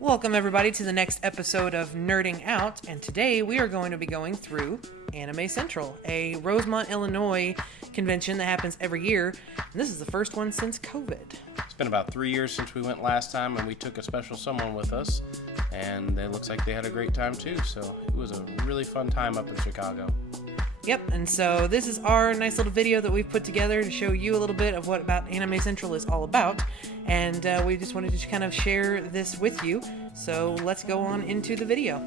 Welcome everybody to the next episode of Nerding Out, and today we are going to be going through Anime Central, a Rosemont, Illinois convention that happens every year, and this is the first one since COVID. It's been about 3 years since we went last time, and we took a special someone with us, and it looks like they had a great time too, so it was a really fun time up in Chicago. Yep, and so this is our nice little video that we've put together to show you a little bit of what about Anime Central is all about, and we just wanted to kind of share this with you, so let's go on into the video.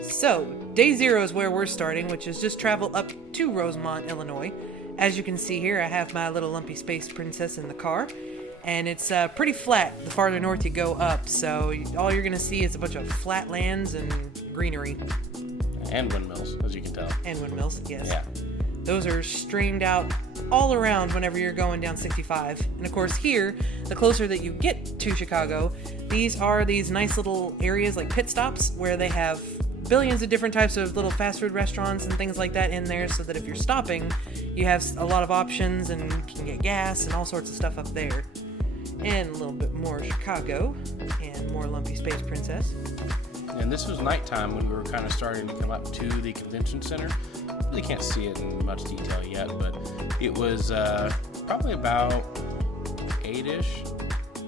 So, day 0 is where we're starting, which is just travel up to Rosemont, Illinois. As you can see here, I have my little lumpy space princess in the car. And it's pretty flat the farther north you go up, so all you're going to see is a bunch of flat lands and greenery. And windmills, as you can tell. And windmills, yes. Yeah. Those are streamed out all around whenever you're going down 65. And of course here, the closer that you get to Chicago, these are these nice little areas like pit stops where they have billions of different types of little fast food restaurants and things like that in there, so that if you're stopping, you have a lot of options and you can get gas and all sorts of stuff up there. And a little bit more Chicago, and more Lumpy Space Princess. And this was nighttime when we were kind of starting to come up to the convention center. Really can't see it in much detail yet, but it was probably about 8-ish,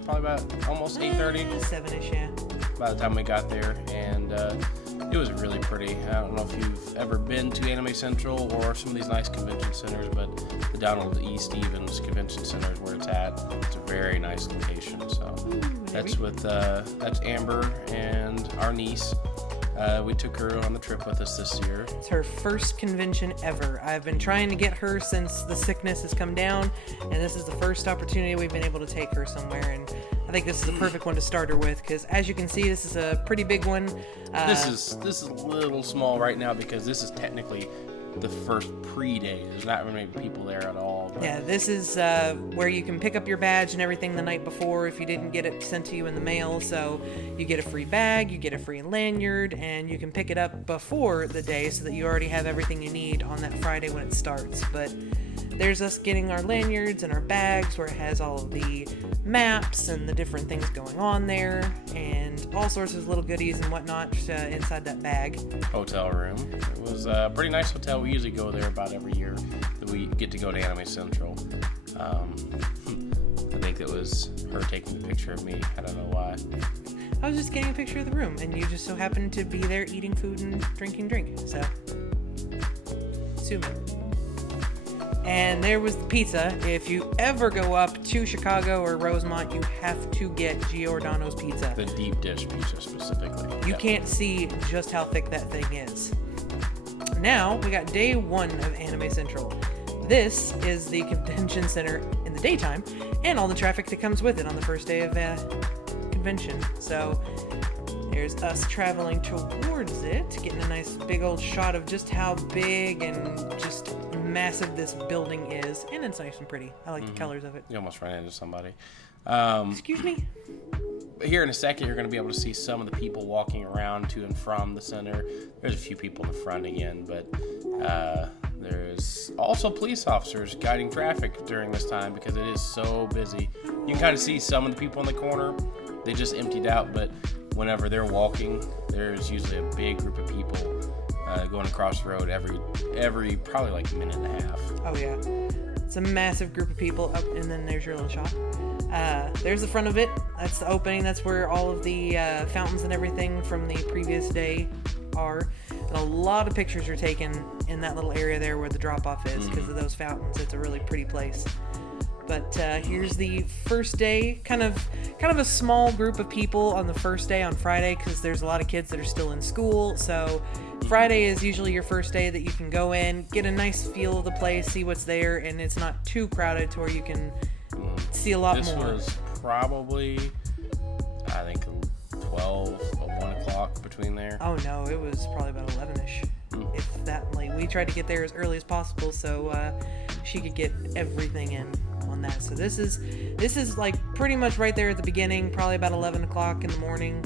probably about almost 8:30. 7-ish, yeah. By the time we got there, and it was really pretty. I don't know if you've ever been to Anime Central or some of these nice convention centers, but the Donald E. Stevens Convention Center is where it's at. It's a very nice location. So that's Amber and our niece. We took her on the trip with us this year. It's her first convention ever. I've been trying to get her since the sickness has come down, and this is the first opportunity we've been able to take her somewhere, and I think this is the perfect one to start her with, because as you can see, this is a pretty big one. This is a little small right now because this is technically the first pre-day. There's not many people there at all. But yeah, this is where you can pick up your badge and everything the night before if you didn't get it sent to you in the mail. So you get a free bag, you get a free lanyard, and you can pick it up before the day so that you already have everything you need on that Friday when it starts. But there's us getting our lanyards and our bags where it has all of the maps and the different things going on there, and all sorts of little goodies and whatnot inside that bag. Hotel room. It was a pretty nice hotel. We usually go there about every year that we get to go to Anime Central. I think it was her taking the picture of me. I don't know why. I was just getting a picture of the room, and you just so happened to be there eating food and drinking drink, so sue me. And there was the pizza. If you ever go up to Chicago or Rosemont, you have to get Giordano's pizza. The deep dish pizza specifically. You can't see just how thick that thing is. Now, we got day 1 of Anime Central. This is the convention center in the daytime, and all the traffic that comes with it on the first day of convention. So, there's us traveling towards it, getting a nice big old shot of just how big and just massive this building is, and it's nice and pretty. I like the colors of it. You almost ran into somebody. Excuse me? Here in a second, you're going to be able to see some of the people walking around to and from the center. There's a few people in the front again, but there's also police officers guiding traffic during this time because it is so busy. You can kind of see some of the people in the corner. They just emptied out, but whenever they're walking, there's usually a big group of people going across the road every probably like a minute and a half. Oh yeah, it's a massive group of people up, and then there's your little shop. There's the front of it. That's the opening. That's where all of the fountains and everything from the previous day are. And a lot of pictures are taken in that little area there where the drop-off is because of those fountains. It's a really pretty place. But here's the first day. Kind of a small group of people on the first day on Friday because there's a lot of kids that are still in school. So Friday is usually your first day that you can go in, get a nice feel of the place, see what's there, and it's not too crowded to where you can see a lot more. This was probably, I think, 12 or 1 o'clock between there. Oh no, it was probably about 11-ish, if that late. We tried to get there as early as possible so she could get everything in on that. So this is like pretty much right there at the beginning, probably about 11 o'clock in the morning.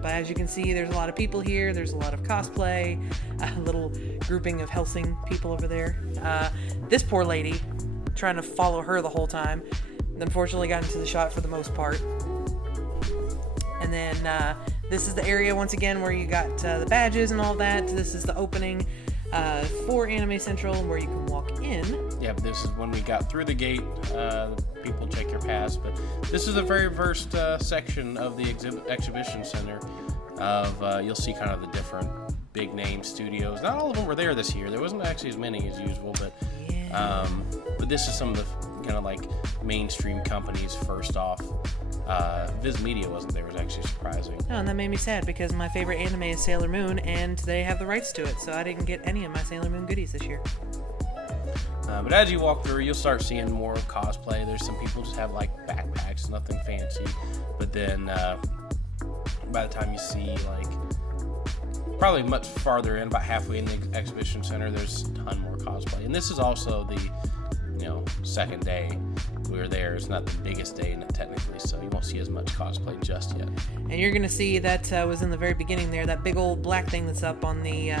But as you can see, there's a lot of people here. There's a lot of cosplay, a little grouping of Hellsing people over there. This poor lady, trying to follow her the whole time, unfortunately got into the shot for the most part. And then this is the area once again where you got the badges and all that. This is the opening for Anime Central where you can walk in. Yeah, but this is when we got through the gate. People check your pass, but this is the very first section of the exhibition center. You'll see kind of the different big name studios. Not all of them were there this year. There wasn't actually as many as usual, but but this is some of the kind of like mainstream companies first off. Viz Media wasn't there. It was actually surprising. Oh, and that made me sad because my favorite anime is Sailor Moon, and they have the rights to it, so I didn't get any of my Sailor Moon goodies this year. But as you walk through, you'll start seeing more cosplay. There's some people just have like backpacks, nothing fancy. But then by the time you see like probably much farther in, about halfway in the exhibition center, there's a ton more cosplay. And this is also the second day we were there. It's not the biggest day technically, so you won't see as much cosplay just yet. And you're gonna see that was in the very beginning there. That big old black thing that's up on the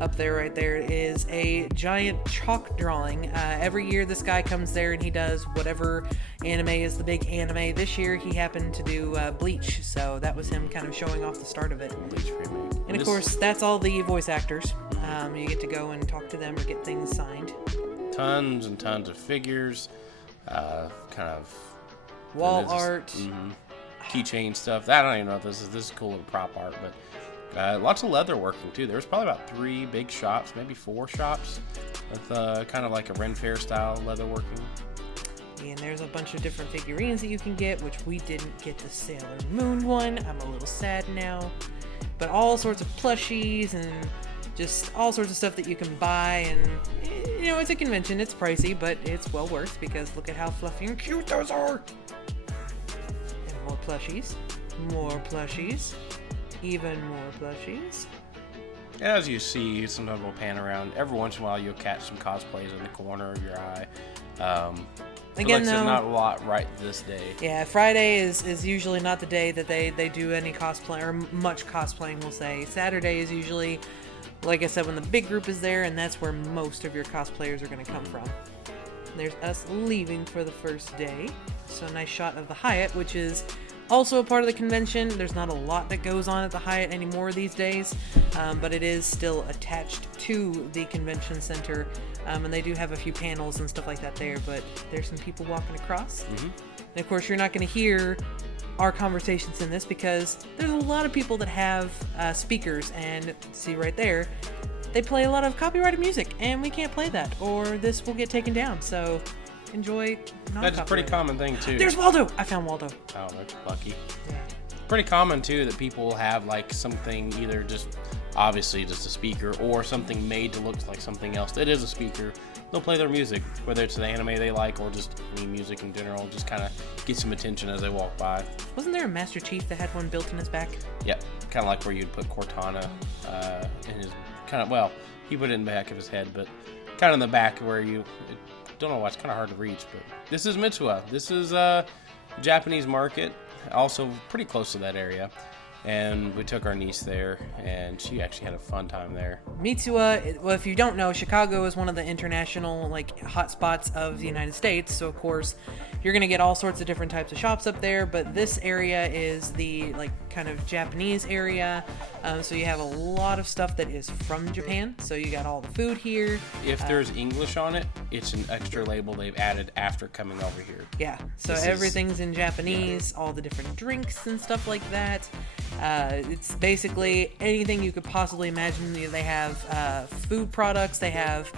up there right there is a giant chalk drawing. Every year this guy comes there and he does whatever anime is the big anime. This year he happened to do Bleach, so that was him kind of showing off the start of it. Bleach remake. And of course that's all the voice actors. You get to go and talk to them or get things signed. Tons and tons of figures, kind of wall art, keychain stuff. I don't even know if this is cool little prop art, but lots of leather working too. There's probably about 3 big shops, maybe 4 shops with kind of like a Ren Fair style leather working. And there's a bunch of different figurines that you can get, which we didn't get the Sailor Moon one. I'm a little sad now. But all sorts of plushies and just all sorts of stuff that you can buy, and it's a convention. It's pricey, but it's well worth because look at how fluffy and cute those are. And more plushies, even more plushies. As you see, sometimes we'll pan around. Every once in a while, you'll catch some cosplays in the corner of your eye. Again, like though, not a lot right this day. Yeah, Friday is usually not the day that they do any cosplay or much cosplaying. We'll say Saturday is usually, like I said, when the big group is there, and that's where most of your cosplayers are going to come from. There's us leaving for the first day. So a nice shot of the Hyatt, which is also a part of the convention. There's not a lot that goes on at the Hyatt anymore these days, but it is still attached to the convention center, and they do have a few panels and stuff like that there, but there's some people walking across. And of course, you're not going to hear our conversations in this because there's a lot of people that have speakers, and see right there, they play a lot of copyrighted music, and we can't play that or this will get taken down. So enjoy non-copyrighted. That's a pretty common thing too. There's Waldo! I found Waldo. Oh, that's lucky. Yeah. Pretty common too that people will have like something, either just obviously just a speaker or something made to look like something else that is a speaker. They'll play their music, whether it's the anime they like or just any music in general, just kind of get some attention as they walk by. Wasn't there a Master Chief that had one built in his back? Yep, kind of like where you'd put Cortana in his well, he put it in the back of his head, but kind of in the back where you don't know why, it's kind of hard to reach. But this is Mitsuwa. This is a Japanese market, also pretty close to that area. And we took our niece there, and she actually had a fun time there. Mitsuwa, well, if you don't know, Chicago is one of the international hotspots of the United States. So of course, you're gonna get all sorts of different types of shops up there. But this area is the kind of Japanese area. So you have a lot of stuff that is from Japan. So you got all the food here. If there's English on it, it's an extra label they've added after coming over here. Yeah. So everything's in Japanese. All the different drinks and stuff like that. It's basically anything you could possibly imagine. They have food products, they have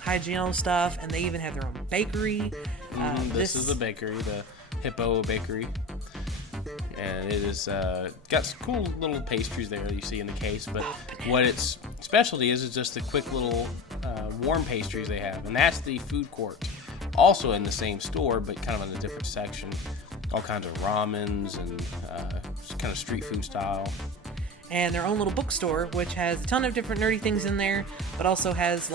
hygiene stuff, and they even have their own bakery. This is the bakery, the Hippo Bakery. And it is got some cool little pastries there that you see in the case. But what its specialty is just the quick little warm pastries they have. And that's the food court. Also in the same store, but kind of in a different section. All kinds of ramens and kind of street food style. And their own little bookstore, which has a ton of different nerdy things in there, but also has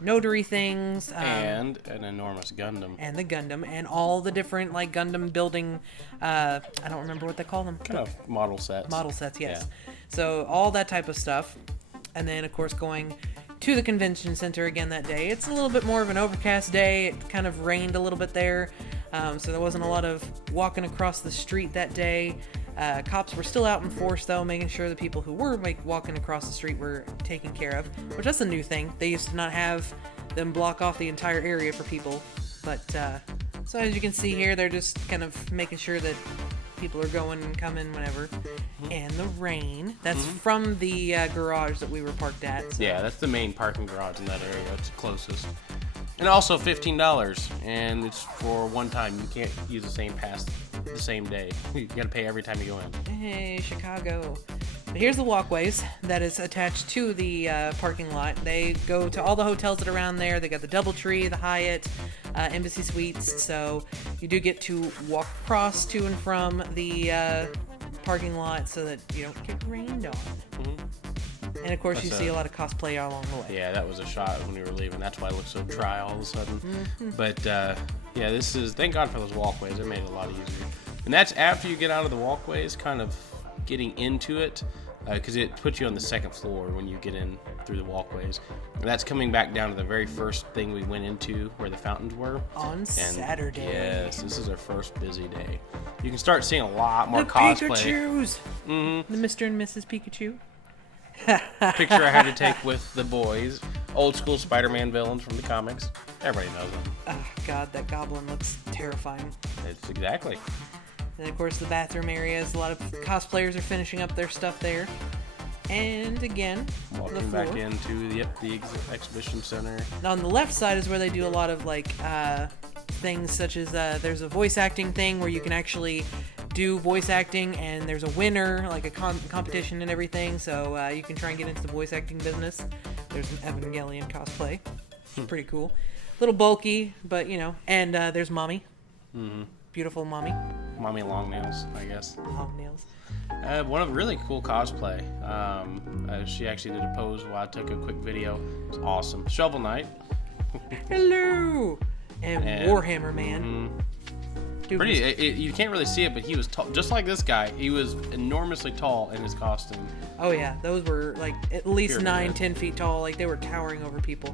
notary things. And an enormous Gundam. And the Gundam, and all the different Gundam building, I don't remember what they call them. Kind of model sets. Model sets, yes. Yeah. So all that type of stuff. And then, of course, going to the convention center again that day. It's a little bit more of an overcast day. It kind of rained a little bit there, so there wasn't a lot of walking across the street that day. Cops were still out in force, though, making sure the people who were walking across the street were taken care of, which that's a new thing. They used to not have them block off the entire area for people, but so as you can see here, they're just kind of making sure that people are going and coming whenever. And the rain, that's from the garage that we were parked at. So. Yeah, that's the main parking garage in that area. It's the closest. And also $15, and it's for one time. You can't use the same pass the same day. You gotta pay every time you go in. Hey, Chicago. But here's the walkways that is attached to the parking lot. They go to all the hotels that are around there. They got the DoubleTree, the Hyatt, Embassy Suites. So you do get to walk across to and from the parking lot so that you don't get rained on. And of course, you see a lot of cosplay along the way. Yeah, that was a shot when we were leaving. That's why it looked so dry all of a sudden. But yeah, this is, thank God for those walkways. It made it a lot easier. And that's after you get out of the walkways, kind of getting into it, because it puts you on the second floor when you get in through the walkways. And that's coming back down to the very first thing we went into, where the fountains were. On Saturday. Yes, this is our first busy day. You can start seeing a lot more the cosplay. Pikachus! The Mr. and Mrs. Pikachu. Picture I had to take with the boys. Old school Spider-Man villains from the comics. Everybody knows them. Oh, God, that goblin looks terrifying. It's exactly. And of course, the bathroom areas. A lot of cosplayers are finishing up their stuff there. And again, Walking the floor. back into the exhibition center. Now, on the left side is where they do a lot of like things such as there's a voice acting thing where you can actually do voice acting, and there's a winner, like a competition and everything, so you can try and get into the voice acting business. There's an Evangelion cosplay. Pretty cool. Little bulky, but you know. And there's Mommy. Beautiful Mommy. Mommy long nails, I guess. Long nails. One of really cool cosplay. She actually did a pose while I took a quick video. It was awesome. Shovel Knight. Hello! And Warhammer Man. Dude, you can't really see it, but he was tall, just like this guy. He was enormously tall in his costume. Oh yeah, those were like at least Pyramid. 9-10 feet tall. Like they were towering over people.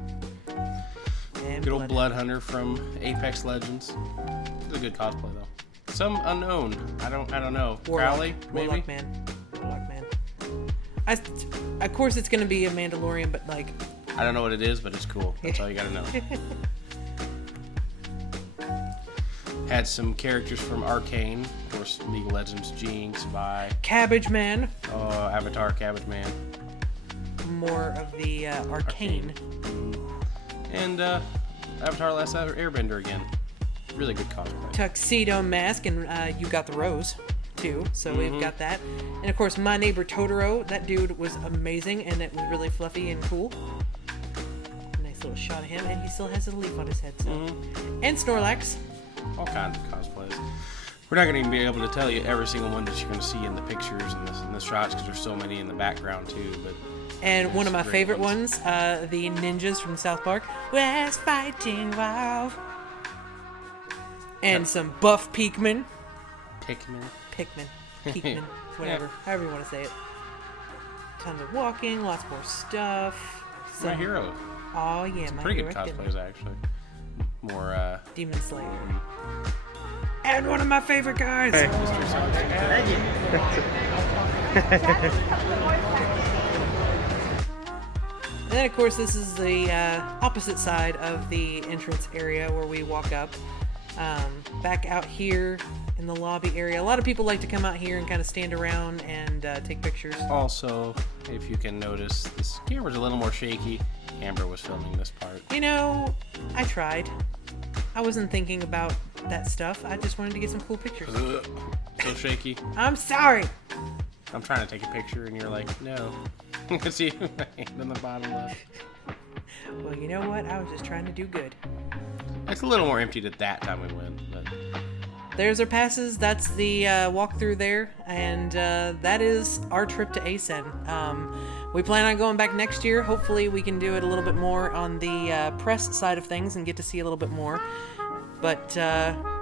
And Good old Blood Hunter from Apex Legends. It's a good cosplay though. Some unknown. I don't know. Crowley, maybe. Warlock Man. Of course, it's gonna be a Mandalorian, but like. I don't know what it is, but it's cool. That's all you gotta know. Had some characters from Arcane, of course, League of Legends, Jinx, Vi, Cabbage Man. Avatar, Cabbage Man, More of the Arcane. and Avatar: Last Airbender again. Really good cosplay. Tuxedo Mask, and You Got the Rose, too. So we've got that. And of course, My Neighbor Totoro. That dude was amazing, and it was really fluffy and cool. Nice little shot of him, and he still has a leaf on his head. So. And Snorlax. All kinds of cosplays. We're not going to even be able to tell you every single one that you're going to see in the pictures and the shots, because there's so many in the background too. But and one of my great favorite ones. ones, the ninjas from South Park. West fighting wild. And some buff Pikmin. Pikmin, whatever, however you want to say it. Tons of walking, lots more stuff. My hero. Oh yeah, my Pretty hero. good cosplays actually. More Demon Slayer. And one of my favorite guys. Mr. And then, of course, this is the opposite side of the entrance area where we walk up. Back out here in the lobby area. A lot of people like to come out here and kind of stand around and take pictures. Also, if you can notice, this camera's a little more shaky. Amber was filming this part. You know, I tried. I wasn't thinking about that stuff. I just wanted to get some cool pictures. So shaky. I'm sorry. I'm trying to take a picture and you're like, no. You can see my hand on the bottom left. Well, you know what? I was just trying to do good. It's a little more empty at that time we went, but There's our passes. That's the walkthrough there, and that is our trip to ASEN. We plan on going back next year. Hopefully, we can do it a little bit more on the press side of things and get to see a little bit more. But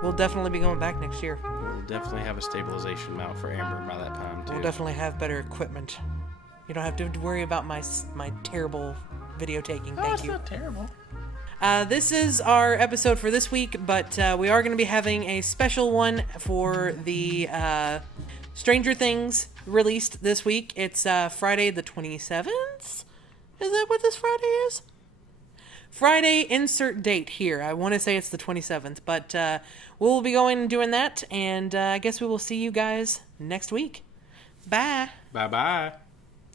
we'll definitely be going back next year. we'll definitely have a stabilization mount for Amber by that time too. We'll definitely have better equipment. You don't have to worry about my terrible video taking. Oh, Thank it's you. not terrible. This is our episode for this week, but we are going to be having a special one for the Stranger Things released this week. It's Friday the 27th? Is that what this Friday is? Friday, insert date here. I want to say it's the 27th, but we'll be going and doing that, and I guess we will see you guys next week. Bye. Bye-bye.